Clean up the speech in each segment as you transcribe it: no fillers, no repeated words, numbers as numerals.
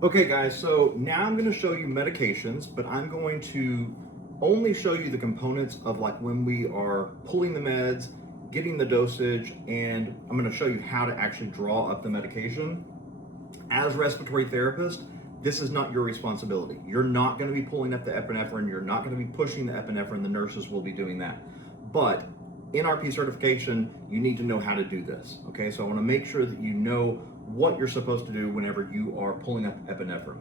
Okay guys, so now I'm going to show you medications, but I'm going to only show you the components of like when we are pulling the meds, getting the dosage, and I'm going to show you how to actually draw up the medication. As respiratory therapist, this is not your responsibility. You're not going to be pulling up the epinephrine, you're not going to be pushing the epinephrine, the nurses will be doing that. But NRP certification, you need to know how to do this. Okay, so I want to make sure that you know what you're supposed to do whenever you are pulling up epinephrine.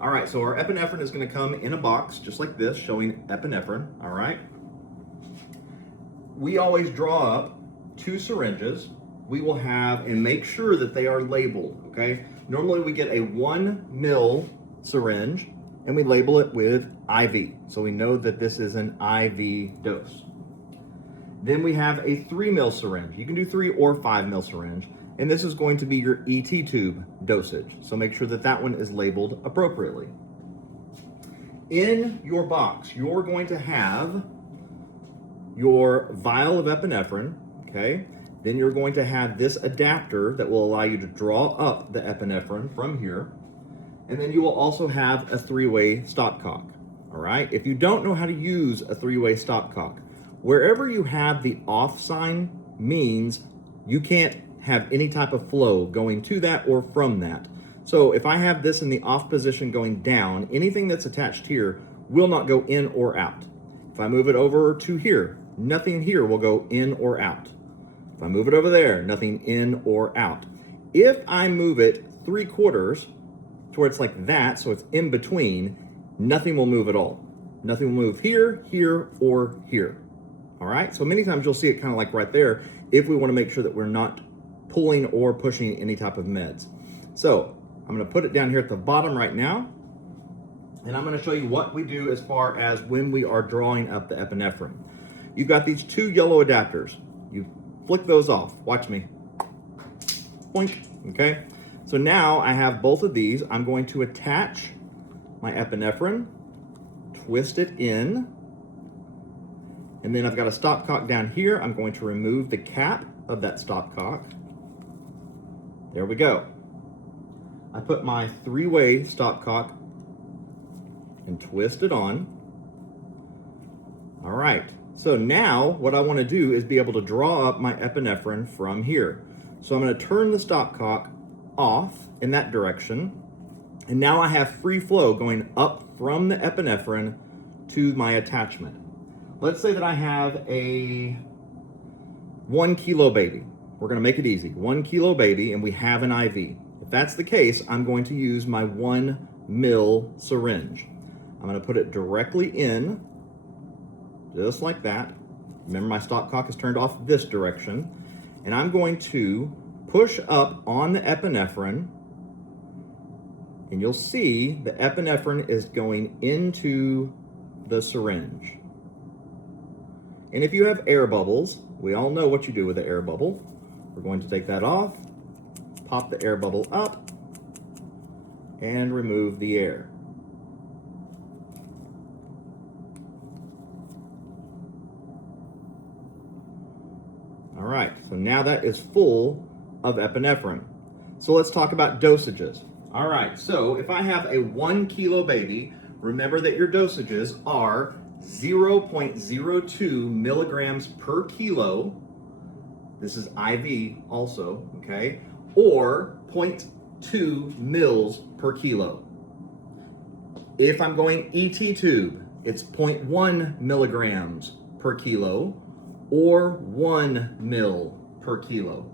All right, so our epinephrine is going to come in a box just like this, showing epinephrine. All right, we always draw up 2 syringes. We will have, and make sure that they are labeled. Okay, normally we get a 1 ml syringe and we label it with IV, so we know that this is an IV dose. Then we have a 3 ml syringe. You can do 3 or 5 ml syringe, and this is going to be your ET tube dosage. So make sure that that one is labeled appropriately. In your box, you're going to have your vial of epinephrine, okay? Then you're going to have this adapter that will allow you to draw up the epinephrine from here. And then you will also have a 3-way stopcock, all right? If you don't know how to use a 3-way stopcock, wherever you have the off sign means you can't have any type of flow going to that or from that. So if I have this in the off position going down, anything that's attached here will not go in or out. If I move it over to here, nothing here will go in or out. If I move it over there, nothing in or out. If I move it 3/4 to where it's like that, so it's in between, nothing will move at all. Nothing will move here, here, or here. All right, so many times you'll see it kind of like right there if we want to make sure that we're not pulling or pushing any type of meds. So I'm going to put it down here at the bottom right now, and I'm going to show you what we do as far as when we are drawing up the epinephrine. You've got these 2 yellow adapters. You flick those off. Watch me. Boink. Okay, so now I have both of these. I'm going to attach my epinephrine, twist it in, and then I've got a stopcock down here. I'm going to remove the cap of that stopcock. There we go. I put my 3-way stopcock and twist it on. All right, so now what I want to do is be able to draw up my epinephrine from here. So I'm going to turn the stopcock off in that direction, and now I have free flow going up from the epinephrine to my attachment. Let's say that I have a 1 kilo baby. We're going to make it easy. 1 kilo baby, and we have an IV. If that's the case, I'm going to use my 1 ml syringe. I'm going to put it directly in, just like that. Remember, my stopcock is turned off this direction. And I'm going to push up on the epinephrine, and you'll see the epinephrine is going into the syringe. And if you have air bubbles, we all know what you do with the air bubble. We're going to take that off, pop the air bubble up, and remove the air. All right, so now that is full of epinephrine. So let's talk about dosages. All right, so if I have a 1 kilo baby, remember that your dosages are 0.02 milligrams per kilo. This is IV also, okay? Or 0.2 mils per kilo. If I'm going ET tube, it's 0.1 milligrams per kilo or 1 mil per kilo.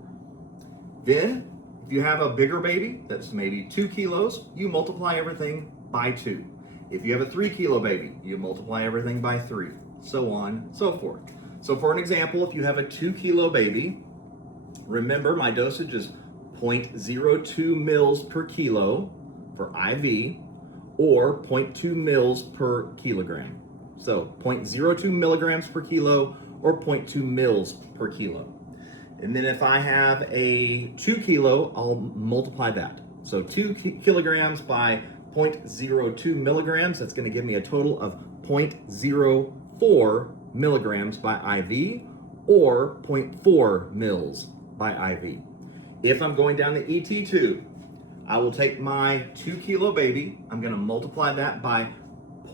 Then, if you have a bigger baby that's maybe 2 kilos, you multiply everything by 2. If you have a 3 kilo baby, you multiply everything by 3, so on, so forth. So for an example, if you have a 2 kilo baby, remember my dosage is 0.02 mils per kilo for IV or 0.2 mils per kilogram. So 0.02 milligrams per kilo or 0.2 mils per kilo. And then if I have a 2 kilo, I'll multiply that. So 2 kilograms by 0.02 milligrams, that's going to give me a total of 0.04 milligrams by IV or 0.4 mils by IV. If I'm going down the ET tube, I will take my 2 kilo baby, I'm gonna multiply that by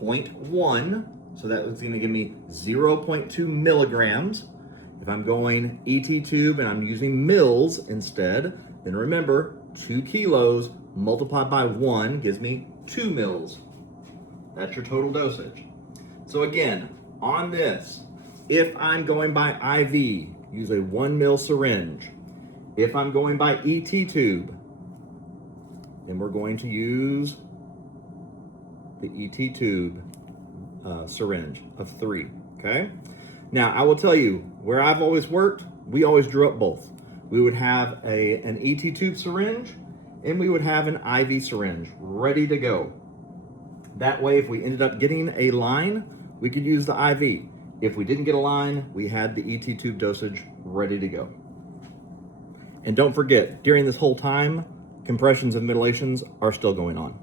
0.1, so that is gonna give me 0.2 milligrams. If I'm going ET tube and I'm using mils instead, then remember 2 kilos multiplied by 1 gives me 2 mils. That's your total dosage. So again, on this, if I'm going by IV, use a 1 mil syringe. If I'm going by ET tube, then we're going to use the ET tube syringe of 3, okay? Now, I will tell you, where I've always worked, we always drew up both. We would have an ET tube syringe, and we would have an IV syringe ready to go. That way, if we ended up getting a line, we could use the IV. If we didn't get a line, we had the ET tube dosage ready to go. And don't forget, during this whole time, compressions and ventilations are still going on.